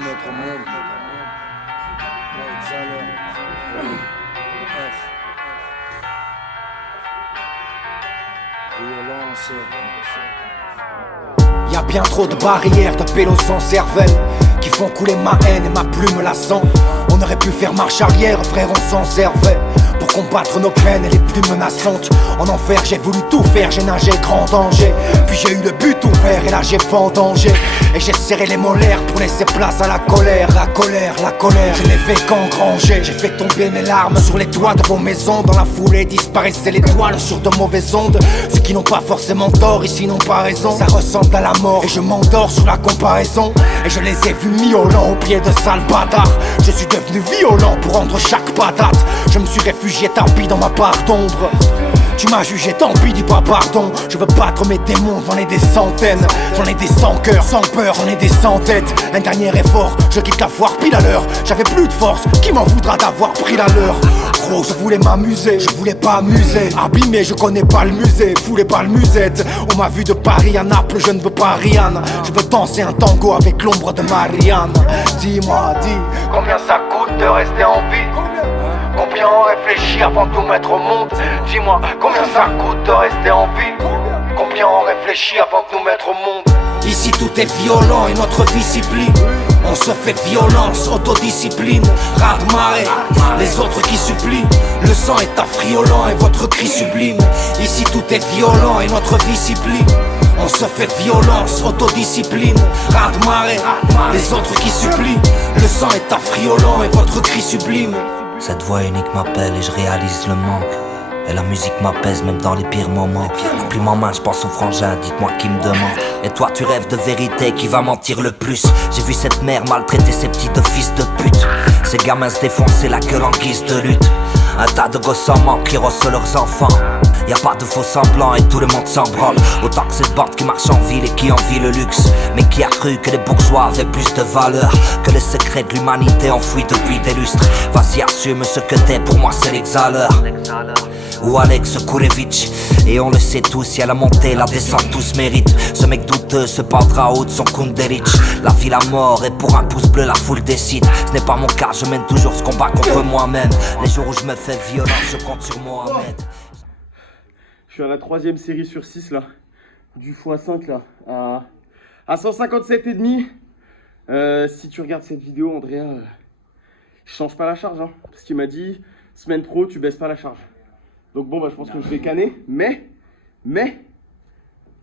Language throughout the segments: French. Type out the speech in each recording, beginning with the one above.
nous mettre au monde. Violence. Y'a bien trop de barrières, de pélos sans cervelle qui font couler ma haine et ma plume la sent. On aurait pu faire marche arrière, frère, on s'en servait pour combattre nos peines et les plus menaçantes. En enfer, j'ai voulu tout faire, j'ai nagé grand danger. Puis j'ai eu le but ouvert et là j'ai vendangé. Et j'ai serré les molaires pour laisser place à la colère. La colère, la colère, je n'ai fait qu'engranger. J'ai fait tomber mes larmes sur les toits de vos maisons. Dans la foulée disparaissaient les toiles sur de mauvaises ondes. Ceux qui n'ont pas forcément tort ici n'ont pas raison. Ça ressemble à la mort et je m'endors sur la comparaison. Et je les ai vus miaulants au pied de sales bâtards. Je suis devenu violent pour rendre chaque patate. Je me suis réfugié tant pis dans ma part d'ombre. Tu m'as jugé, tant pis, dis pas pardon. Je veux battre mes démons, j'en ai des centaines. J'en ai des sans cœur, sans peur, j'en ai des sans tête. Un dernier effort, je quitte la foire pile à l'heure. J'avais plus de force, qui m'en voudra d'avoir pris la leur? Gros, je voulais m'amuser, je voulais pas amuser. Abîmé, je connais pas le musée, foulez pas le musette. On m'a vu de Paris à Naples, je ne veux pas Rihanna. Je veux danser un tango avec l'ombre de Marianne. Dis-moi, dis, combien ça coûte de rester en vie? Combien on réfléchit avant de nous mettre au monde? Dis-moi, combien ça coûte de rester en vie? Combien on réfléchit avant de nous mettre au monde? Ici tout est violent et notre vie s'y plie. On se fait violence, autodiscipline, raz-de-marée, les autres qui supplient. Le sang est affriolant et votre cri sublime. Ici tout est violent et notre vie s'y plie. On se fait violence, autodiscipline, raz-de-marée, les autres qui supplient. Le sang est affriolant et votre cri sublime. Cette voix unique m'appelle et je réalise le manque. Et la musique m'apaise même dans les pires moments. La plume en main, je pense au frangin, dites-moi qui me demande. Et toi tu rêves de vérité, qui va mentir le plus? J'ai vu cette mère maltraiter ses petits de fils de pute. Ces gamins se défoncer la gueule en guise de lutte. Un tas de gosses en manque qui reçoivent leurs enfants. Y'a pas de faux semblants et tout le monde s'en branle. Autant que cette bande qui marche en ville et qui envie le luxe. Mais qui a cru que les bourgeois avaient plus de valeur que les secrets de l'humanité enfouis depuis des lustres. Vas-y assume ce que t'es, pour moi c'est l'exhaleur. Ou Alex Kourevitch. Et on le sait tous, y'a la montée, la descente, tous méritent. Ce mec douteux se pendra haut de son Kunderich. La vie, la mort, et pour un pouce bleu la foule décide. Ce n'est pas mon cas, je mène toujours ce combat contre moi-même. Les jours où je me fais violence, je compte sur Mohamed. Je suis à la 3ème série sur 6 là. Du x5 là. À 157,5. Si tu regardes cette vidéo, Andrea, je change pas la charge. Hein, parce qu'il m'a dit, semaine pro, tu baisses pas la charge. Donc bon, bah, je pense que je vais canner. Mais,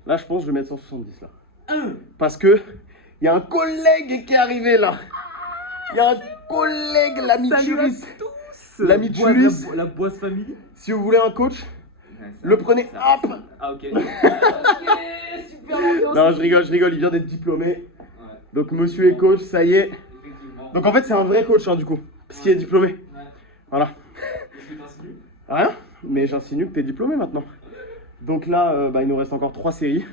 là, je pense que je vais mettre 170 là. Parce que, il y a un collègue qui est arrivé là. Il y a un collègue, l'ami Turis. L'ami Turis. La Boisse Family. Si vous voulez un coach, le prenez, hop. Ah ok. Ok, super ambiance. Non, je rigole, il vient d'être diplômé. Ouais. Donc monsieur est coach, ça y est. Effectivement. Donc en fait c'est un vrai coach hein, du coup, parce qu'il est diplômé. Ouais. Voilà. Est-ce que t'insinues? Rien, mais j'insinue que t'es diplômé maintenant. Donc là, il nous reste encore 3 séries.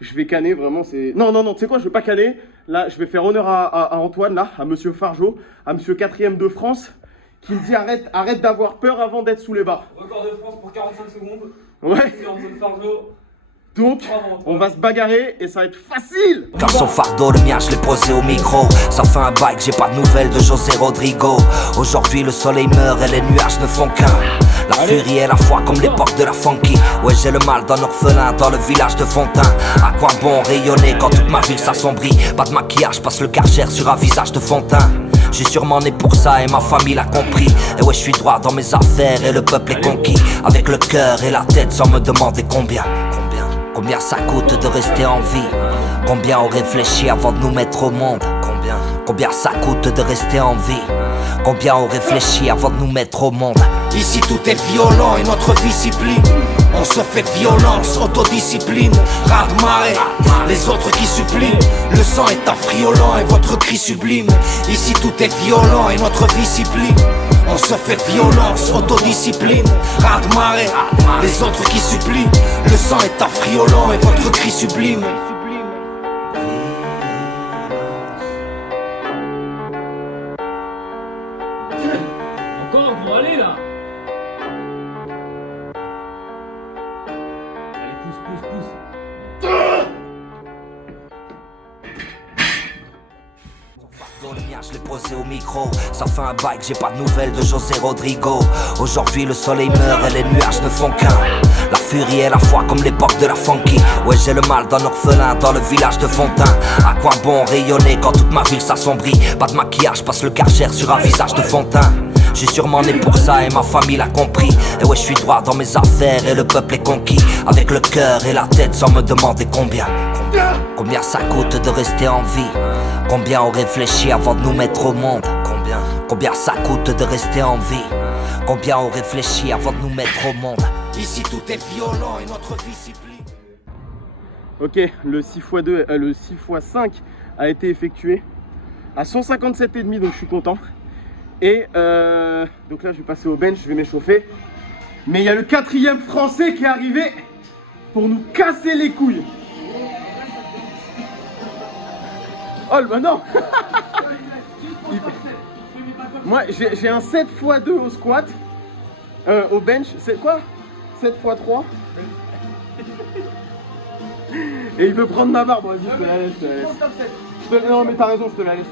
Je vais canner vraiment, c'est... Non, tu sais quoi, je vais pas canner. Là, je vais faire honneur à Antoine, là, à monsieur Fargeau, à monsieur 4ème de France, qui me dit arrête d'avoir peur avant d'être sous les barres. Record de France pour 45 secondes. Ouais. C'est Antoine Fargeau. Donc, on va se bagarrer et ça va être facile. Car son fardeau, le mien, je l'ai posé au micro. Ça fait un bail que j'ai pas de nouvelles de José Rodrigo. Aujourd'hui, le soleil meurt et les nuages ne font qu'un. La furie et la foi comme l'époque de la funky. Ouais, j'ai le mal d'un orphelin dans le village de Fontaine. À quoi bon rayonner quand toute ma ville s'assombrit? Pas de maquillage, passe le karcher sur un visage de Fontaine. J'ai sûrement né pour ça et ma famille l'a compris. Et ouais, je suis droit dans mes affaires et le peuple est conquis. Avec le cœur et la tête sans me demander combien. Combien ça coûte de rester en vie? Combien on réfléchit avant de nous mettre au monde? Combien ça coûte de rester en vie? Combien on réfléchit avant de nous mettre au monde? Ici tout est violent et notre vie s'y plie. On se fait violence, autodiscipline, raz-de-marée, les autres qui supplient. Le sang est affriolant et votre cri sublime. Ici tout est violent et notre vie s'y plie. On se fait violence, autodiscipline, raz-de-marée, les autres qui supplient. Le sang est affriolant et votre cri sublime. Encore pour aller là. Allez, pousse. Le mien, je l'ai posé au micro. Ça fait un bail que j'ai pas de nouvelles de José Rodrigo. Aujourd'hui le soleil meurt et les nuages ne font qu'un. La furie et la foi comme l'époque de la funky. Ouais, j'ai le mal d'un orphelin dans le village de Fontaine. À quoi bon rayonner quand toute ma ville s'assombrit? Pas de maquillage, passe le karcher sur un visage de Fontaine. Je suis sûrement né pour ça et ma famille l'a compris. Et ouais, je suis droit dans mes affaires et le peuple est conquis. Avec le cœur et la tête sans me demander combien. Combien ça coûte de rester en vie? Combien on réfléchit avant de nous mettre au monde? Combien ça coûte de rester en vie? Combien on réfléchit avant de nous mettre au monde? Ici tout est violent et notre vie s'y plie. Ok, le 6x2, le 6x5 a été effectué à 157,5, donc je suis content. Et donc là je vais passer au bench, je vais m'échauffer. Mais il y a le 4e français qui est arrivé pour nous casser les couilles. Oh bah non. Moi j'ai un 7x2 au squat, au bench, c'est quoi? 7x3. Et il veut prendre ma barre, bon, vas-y je te la laisse, non mais t'as raison, je te la laisse,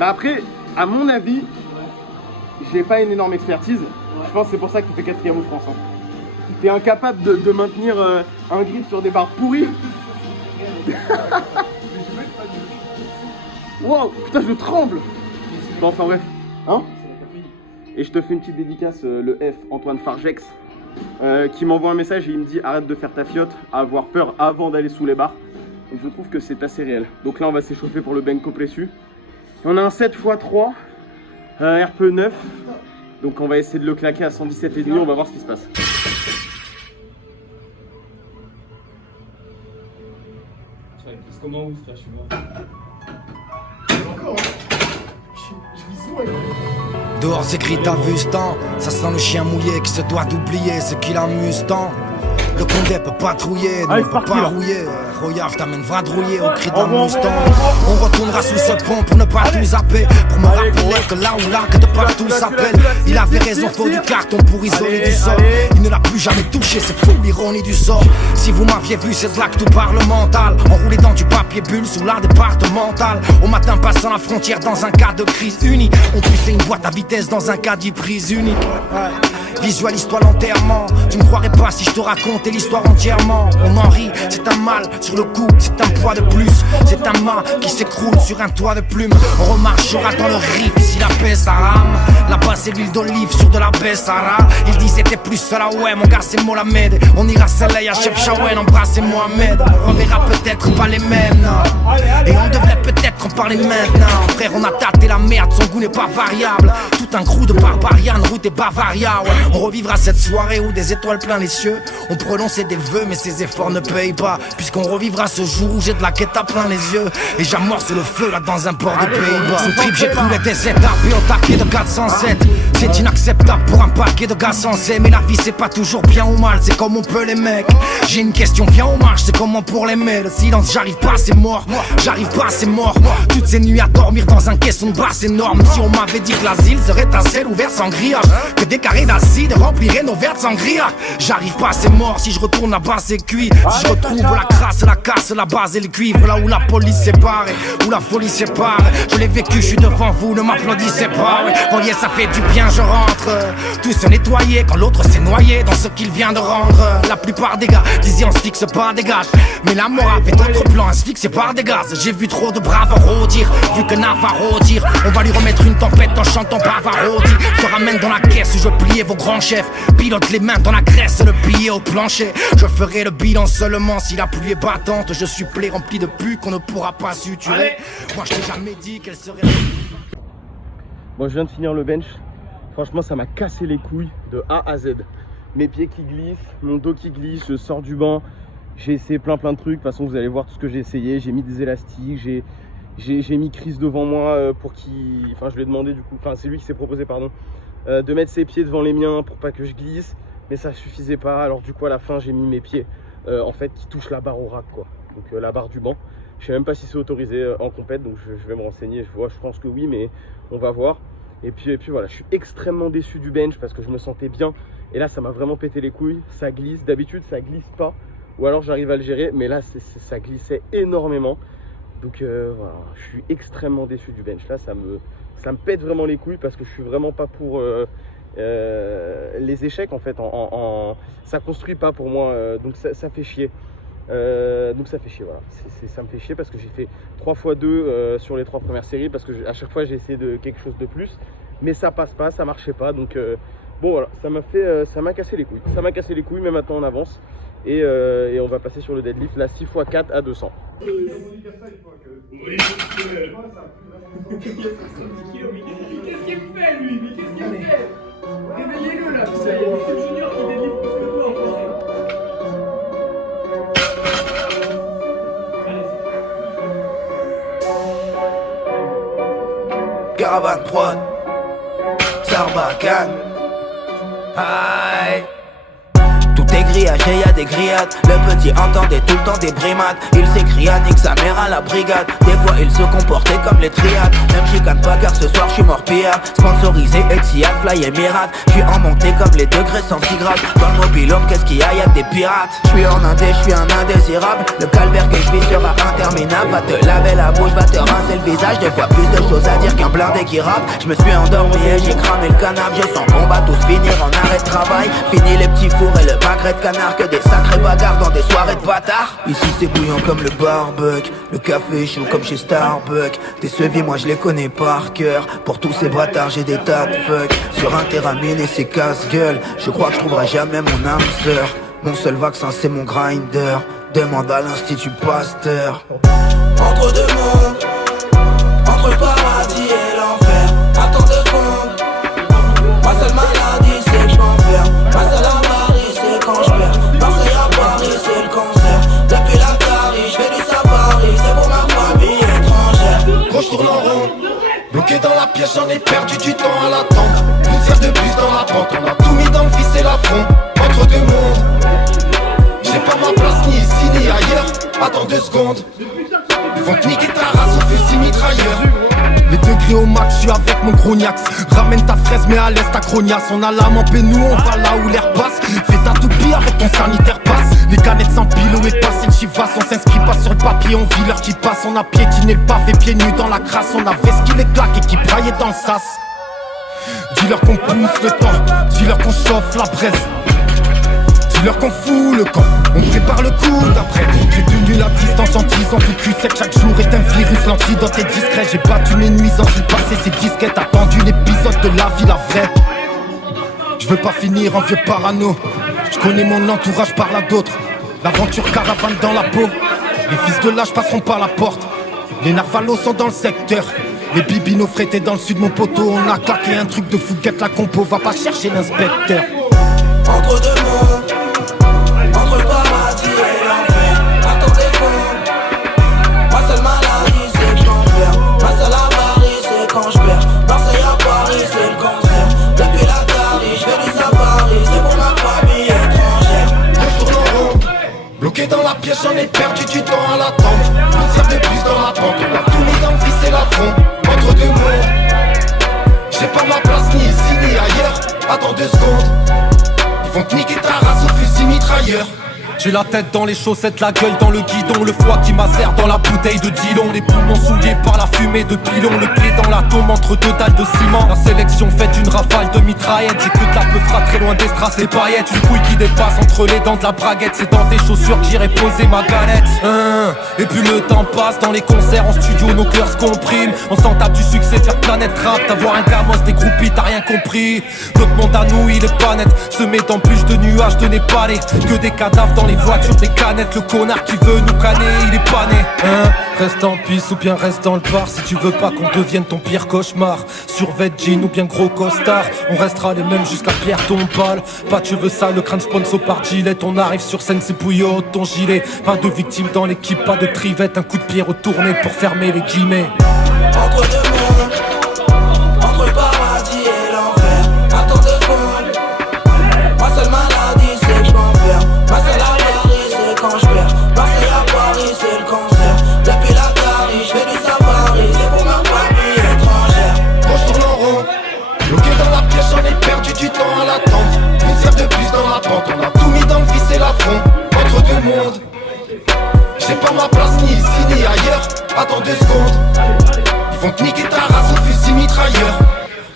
Bah après, à mon avis, j'ai pas une énorme expertise. Je pense que c'est pour ça que tu fais 4e au France. Hein. T'es incapable de maintenir un grip sur des barres pourries. Wow, putain je tremble. Bon enfin bref, hein. Et je te fais une petite dédicace, le F, Antoine Fargex, qui m'envoie un message et il me dit arrête de faire ta fiotte, à avoir peur avant d'aller sous les barres. Donc je trouve que c'est assez réel. Donc là on va s'échauffer pour le benko plessu. On a un 7x3 RPE 9. Donc on va essayer de le claquer à 117,5, on va voir ce qui se passe. Comment ouf là, je suis mort. Dehors s'écrit ta vue ce temps. Ça sent le chien mouillé qui se doit d'oublier ce qui l'amuse tant. Le condé peut patrouiller, nous on peut pas rouiller. Royard t'amène vadrouiller au cri d'un Mustang. On retournera sous ce pont pour ne pas tout zapper. Pour me rappeler que là où l'arc de partout s'appelle. Il avait raison, faut du carton pour isoler du sol. Il ne l'a plus jamais touché, c'est fou l'ironie du sort. Si vous m'aviez vu, c'est de là que tout parle mental. Enroulé dans du papier bulle sous la départementale. Au matin passant la frontière dans un cas de crise unique. On poussait une boîte à vitesse dans un cas d'hyprise unique. Visualise-toi l'enterrement. Tu ne croirais pas si je te racontais l'histoire entièrement. On en rit, c'est un mal sur le coup, c'est un poids de plus. C'est un mât qui s'écroule sur un toit de plumes. On remarchera dans le riff, ici la paix ça rame. Là-bas c'est l'huile d'olive sur de la Bessara. Il disait t'es plus seul, ah ouais mon gars c'est Mohamed. On ira Saleh à Chefchaouen, embrasser Mohamed. On verra peut-être pas les mêmes, non. Et on devrait peut-être en parler maintenant. Frère on a tâté la merde, son goût n'est pas variable. Tout un crew de barbarians, route et Bavaria, ouais. On revivra cette soirée où des étoiles plein les cieux. On prononçait des vœux mais ces efforts ne payent pas. Puisqu'on revivra ce jour où j'ai de la quête à plein les yeux. Et j'amorce le feu là dans un port de Pays-Bas. Sous trip j'ai brûlé des étapes et au taquet de 407. C'est inacceptable pour un paquet de gars sensés. Mais la vie c'est pas toujours bien ou mal, c'est comme on peut les mecs. J'ai une question, viens au marche, c'est comment pour l'aimer. Le silence, j'arrive pas, c'est mort. J'arrive pas, c'est mort. Toutes ces nuits à dormir dans un caisson de basse énorme. Si on m'avait dit que l'asile serait un ciel ouvert sans grillage, que des carrés d'acide rempliraient nos verres de sangria. J'arrive pas, c'est mort. Si je retourne là-bas, c'est cuit. Si je retrouve la crasse, la casse, la base et le cuivre, là où la police sépare, où la folie sépare. Je l'ai vécu, je suis devant vous, ne m'applaudissez pas. Ouais. Voyez, ça fait du bien, je rentre. Tout se nettoyer quand l'autre s'est noyé dans ce qu'il vient de rendre. La plupart des gars disaient on se fixe pas, dégage. Mais la mort avait d'autres plans, asphyxié par des gaz. J'ai vu trop de Bravaro dire, vu que Navarro dire. On va lui remettre une tempête en chantant Bavarotti. Je te ramène dans la caisse où je pliais vos grands chefs. Pilote les mains dans la graisse, le billet au plancher. Je ferai le bilan seulement si la pluie est battante. Je suis plaie rempli de pu qu'on ne pourra pas suturer. Moi je t'ai jamais dit qu'elle serait... Bon, je viens de finir le bench. Franchement, ça m'a cassé les couilles de A à Z. Mes pieds qui glissent, mon dos qui glisse, je sors du banc. J'ai essayé plein de trucs. De toute façon, vous allez voir tout ce que j'ai essayé. J'ai mis des élastiques, j'ai mis Chris devant moi pour qu'il... Enfin, je lui ai demandé du coup, enfin, c'est lui qui s'est proposé, pardon, de mettre ses pieds devant les miens pour pas que je glisse. Mais ça suffisait pas. Alors du coup, à la fin, j'ai mis mes pieds, en fait, qui touchent la barre au rack, quoi. Donc la barre du banc. Je sais même pas si c'est autorisé en compète, donc je vais me renseigner. Je pense que oui, mais on va voir. Et puis voilà, je suis extrêmement déçu du bench parce que je me sentais bien. Et là, ça m'a vraiment pété les couilles. Ça glisse. D'habitude, ça glisse pas. Ou alors, j'arrive à le gérer. Mais là, ça glissait énormément. Donc voilà, je suis extrêmement déçu du bench. Là, ça me pète vraiment les couilles parce que je suis vraiment pas pour les échecs en fait. Ça construit pas pour moi, donc ça fait chier. Voilà. Ça me fait chier parce que j'ai fait 3x2 sur les 3 premières séries parce que à chaque fois j'ai essayé de quelque chose de plus, mais ça passe pas, ça marchait pas. Donc bon voilà, ça m'a cassé les couilles. Ça m'a cassé les couilles, mais maintenant on avance et on va passer sur le deadlift, la 6x4 à 200. Qu'est-ce qu'il me fait lui? Mais qu'est-ce qu'il me fait? Réveillez-le là, putain, il y a des sub juniors qui délivrent plus que toi en fait. Caravane prod, Sarbacane. Aïe. Tout est grillagé, y'a des grillades. Le petit entendait tout le temps des brimades. Il s'écria, nique sa mère à la brigade. Des fois il se comportait comme les triades. Même chicane pas car ce soir j'suis mort pillard. Sponsorisé Etihad, Fly et Mirate. J'suis en montée comme les degrés centigrades. Dans le mobilhome qu'est-ce qu'il y a des pirates. J'suis en indé, j'suis un indésirable. Le calvaire que j'vis sera interminable. Va te laver la bouche, va te rincer le visage. Des fois plus de choses à dire qu'un blindé qui rappe. J'me suis endormi et j'ai cramé le canapé. Je sens qu'on va tous finir en arrêt de travail. Fini les petits fours et le magret de canard. Que des sacrés bagarres dans des soirées de bâtards. Ici c'est bouillant comme le barbecue. Le café est chaud comme chez Starbucks. Tes suivis moi je les connais par cœur. Pour tous ces bâtards j'ai des tas de fuck. Sur un terrain miné c'est casse-gueule. Je crois que je trouverai jamais mon âme sœur. Mon seul vaccin c'est mon grinder. Demande à l'Institut Pasteur. Entre deux mondes, entre le paradis et l'enfer. Attends 2 secondes. Ma seule maladie c'est que je m'enferme. Ma seule avarie c'est quand je perds. Marseille à Paris c'est le concert. Depuis la Paris je fais du safari. C'est pour ma famille étrangère. Gros je tourne en rond. Bloqué dans la pièce j'en ai perdu du temps à l'attendre. Poussière de bus dans la pente. On a tout mis dans le fils et l'affront. Entre deux mondes. J'ai pas ma place ni ici ni ailleurs. Attends 2 secondes. Ils vont te niquer ta race au fusil mitrailleur. Les degrés au max, je suis avec mon grognax. Ramène ta fraise mais à l'est ta grognasse. On a l'âme en nous on va là où l'air passe. Fais ta toupie avec ton sanitaire passe. Les canettes s'empilent où est passé le chivas. On s'inscrit pas sur le papier, on vit l'heure qui passe. On a piétiné le pavé, pieds nus dans la crasse. On avait ce qu'il est claque et qui braillait dans le sas. Dis-leur qu'on pousse le temps, dis-leur qu'on chauffe la braise. Dis-leur qu'on fout le camp, on prépare le coup d'après. J'ai tenu la distance en disant tout cul sec. Chaque jour est un virus, l'antidote est discret. J'ai battu mes nuisances, j'ai passé ces disquettes. Attendu l'épisode de la vie, la vraie. Je veux pas finir en vieux parano. Je connais mon entourage par là d'autres. L'aventure caravane dans la peau. Les fils de l'âge passeront par la porte. Les narvalos sont dans le secteur. Les bibinos frétés dans le sud, mon poteau. On a claqué un truc de fouguette, la compo va pas chercher l'inspecteur. Entre deux mondes. Entre le paradis et l'enfer. Attends 2 secondes. Ma seule maladie c'est que je m'enferme. Ma seule avarie c'est quand je perds. Marseille à Paris c'est le concert. Depuis la Paris je fais du safari. C'est pour ma famille étrangère. Je tourne en rond. Bloqué dans la pièce j'en ai perdu du temps à l'attendre. Poussière de plus dans la pente. On a tout mis dans le fils et l'affront. Entre deux mondes. J'ai pas ma place ni ici ni ailleurs. Attends 2 secondes. Ils vont te niquer ta race au fusil mitrailleur. J'ai la tête dans les chaussettes, la gueule dans le guidon. Le foie qui macère dans la bouteille de Dillon. Les poumons souillés par la fumée de pilon. Le pied dans la tombe entre 2 dalles de ciment. La sélection faite d'une rafale de mitraillette. J'ai que de la peufra très loin des strass et paillettes. Une couille qui dépasse entre les dents de la braguette. C'est dans tes chaussures que j'irai poser ma galette. Et puis le temps passe dans les concerts en studio, nos cœurs se compriment. On s'en tape du succès, faire planète rap. T'avoir un gamos dégroupé, t'as rien compris. Notre monde à nous il est pas net. Se met en plus de nuages de népalais. Que des cadavres dans les voitures, des canettes. Le connard qui veut nous canner, il est pas né. Reste en piste ou bien reste dans le bar. Si tu veux pas qu'on devienne ton pire cauchemar. Survêt jean ou bien gros costard. On restera les mêmes jusqu'à pierre tombale. Pas de cheveux sales, le crâne sponsor par Gillette. On arrive sur scène, c'est bouillot ton gilet. Pas de victimes dans l'équipe, pas de trivette. Un coup de pied retourné pour fermer les guillemets. Entre deux mondes, entre le paradis et l'enfer. Attends 2 secondes. Ma seule maladie c'est que je m'enferme. Ma seule avarie c'est quand je perds. Marseille à Paris c'est le concert. Depuis la Paris je fais du safari. C'est pour ma famille étrangère. Quand je tourne en rond, bloqué dans la pièce j'en ai perdu du temps à l'attendre. Poussière de plus dans la pente. On a tout mis dans le fils et l'affront. Entre deux mondes. J'ai pas ma place ni ici ni ailleurs. Attends Vont te niquer ta race au fusil mitrailleur.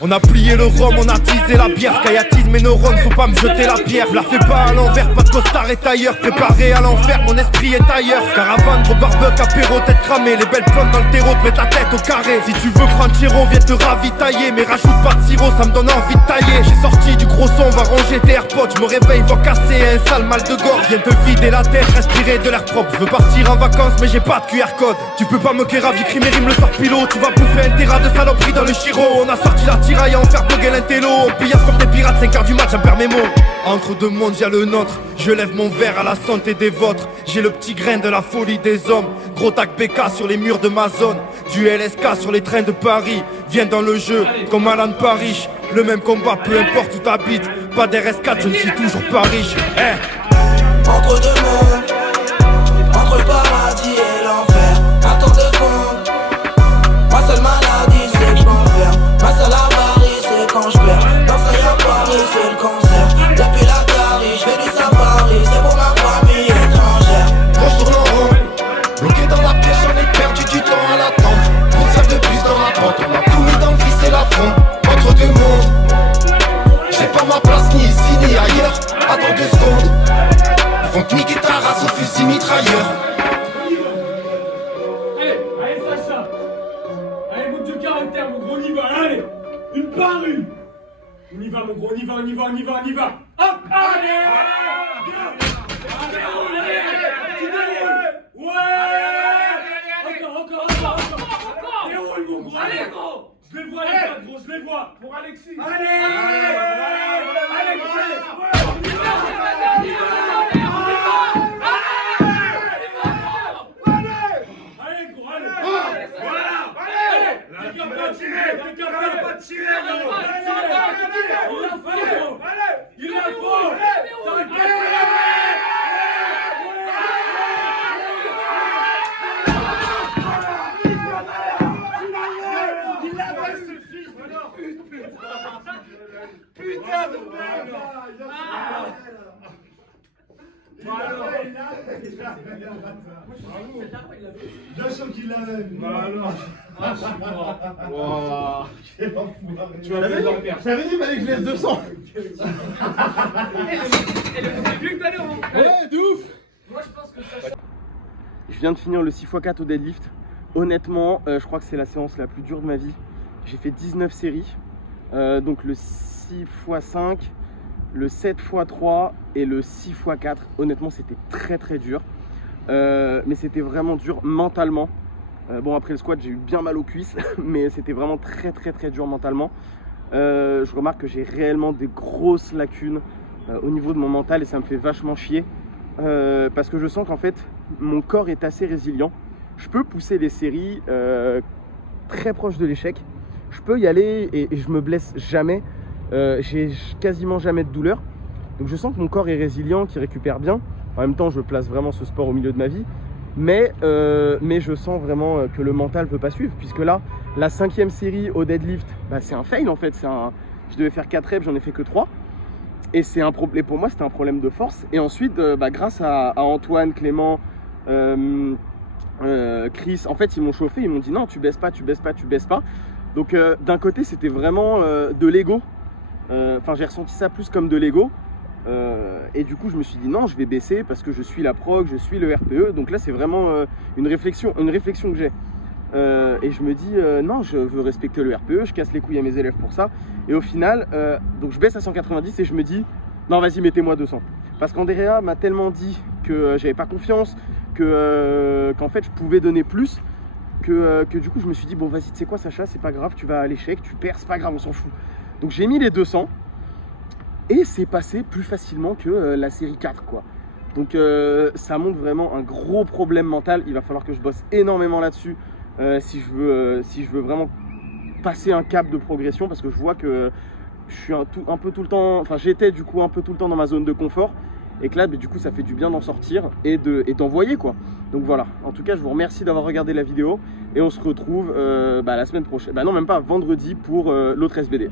On a plié le rhum, on a teasé la bière. Kayatise mes neurones, faut pas me jeter la pierre. Je la fais pas à l'envers, pas de costard et tailleur. Préparé à l'enfer, mon esprit est ailleurs. Caravane, gros barbecue, apéro, tête cramée. Les belles plantes dans le terreau, te mettent la tête au carré. Si tu veux prendre Chiro, viens te ravitailler. Mais rajoute pas de sirop, ça me donne envie de tailler. J'ai sorti du gros son, on va ranger tes AirPods. Je me réveille, voix cassée, un sale mal de gorge. Viens te vider la tête, respirer de l'air propre. Je veux partir en vacances, mais j'ai pas de QR code. Tu peux pas me kéra, j'écris mes rimes, le sort pilot. Tu vas bouffer un terrain de saloperie dans le Chiro. On a sorti la tiraille à en faire bugger l'intello. On pillasse comme des pirates, 5h du match, j'en perds mes mots. Entre deux mondes, y'a le nôtre. Je lève mon verre à la santé des vôtres. J'ai le petit grain de la folie des hommes. Gros tac BK sur les murs de ma zone. Du LSK sur les trains de Paris. Viens dans le jeu, comme Alan Parrish. Le même combat, peu importe où t'habites. Pas d'RS4, je ne suis toujours pas riche. Entre deux mondes, entre le paradis et l'enfer. Attends 2 secondes. Ma seule maladie c'est que je m'enferme. Ma seule avarie c'est quand je perds. Dans ça y'a Paris c'est le concert. Depuis la Paris je fais du safari. C'est pour ma famille étrangère. Quand je tourne en rond, bloqué dans la pièce, j'en ai perdu du temps à l'attente. Une salle de plus dans la pente, on a tout mis dans le vice et l'affront. Entre deux mondes, j'ai pas ma place ni ici ni ailleurs. Attends 2 secondes, ils vont te niquer ta race au fusil mitrailleur. Allez Sacha. Allez, monte du caractère, mon gros, on y va, allez. Une par une. On y va, mon gros, on y va, on y va, on y va, on y va. Hop, allez. Ouais. Encore. Déroule, mon gros. Allez, gros. Je les vois, les gars, gros, je les vois. Pour Alexis. Allez. Tu m'as vu? J'avais dit, fallait que je laisse 200. Ouais, de ouf. Moi, je pense que ça. Je viens de finir le 6x4 au deadlift. Honnêtement, je crois que c'est la séance la plus dure de ma vie. J'ai fait 19 séries. Donc le 6x5, le 7x3 et le 6x4. Honnêtement, c'était très dur. Mais c'était vraiment dur mentalement. Bon, après le squat, j'ai eu bien mal aux cuisses, mais c'était vraiment très dur mentalement. Je remarque que j'ai réellement des grosses lacunes au niveau de mon mental et ça me fait vachement chier. Parce que je sens qu'en fait, mon corps est assez résilient. Je peux pousser les séries très proches de l'échec. Je peux y aller et je me blesse jamais. J'ai quasiment jamais de douleur. Donc je sens que mon corps est résilient, qu'il récupère bien. En même temps, je place vraiment ce sport au milieu de ma vie. Mais je sens vraiment que le mental ne peut pas suivre. Puisque là, la 5e série au deadlift, bah, c'est un fail en fait. Je devais faire 4 reps, j'en ai fait que 3. Et pour moi, c'était un problème de force. Et ensuite, grâce à Antoine, Clément, Chris, en fait, ils m'ont chauffé. Ils m'ont dit non, tu baisses pas. Donc d'un côté, c'était vraiment de l'ego. Enfin, j'ai ressenti ça plus comme de l'ego. Et du coup je me suis dit non, je vais baisser parce que je suis la prog, je suis le RPE. Donc là c'est vraiment une réflexion que j'ai. Et je me dis non, je veux respecter le RPE, je casse les couilles à mes élèves pour ça. Et au final, donc je baisse à 190 et je me dis non, vas-y, mettez-moi 200. Parce qu'Andrea m'a tellement dit que j'avais pas confiance, qu'en fait je pouvais donner plus, que du coup je me suis dit bon vas-y, tu sais quoi Sacha, c'est pas grave, tu vas à l'échec, tu perds, c'est pas grave, on s'en fout. Donc j'ai mis les 200. Et c'est passé plus facilement que la série 4 quoi. Donc ça montre vraiment un gros problème mental. Il va falloir que je bosse énormément là-dessus si je veux vraiment passer un cap de progression. Parce que je vois que je suis un peu tout le temps, enfin j'étais du coup un peu tout le temps dans ma zone de confort. Et que là du coup ça fait du bien d'en sortir et d'envoyer quoi. Donc voilà, en tout cas je vous remercie d'avoir regardé la vidéo. Et on se retrouve la semaine prochaine, non même pas, vendredi pour l'autre SBD.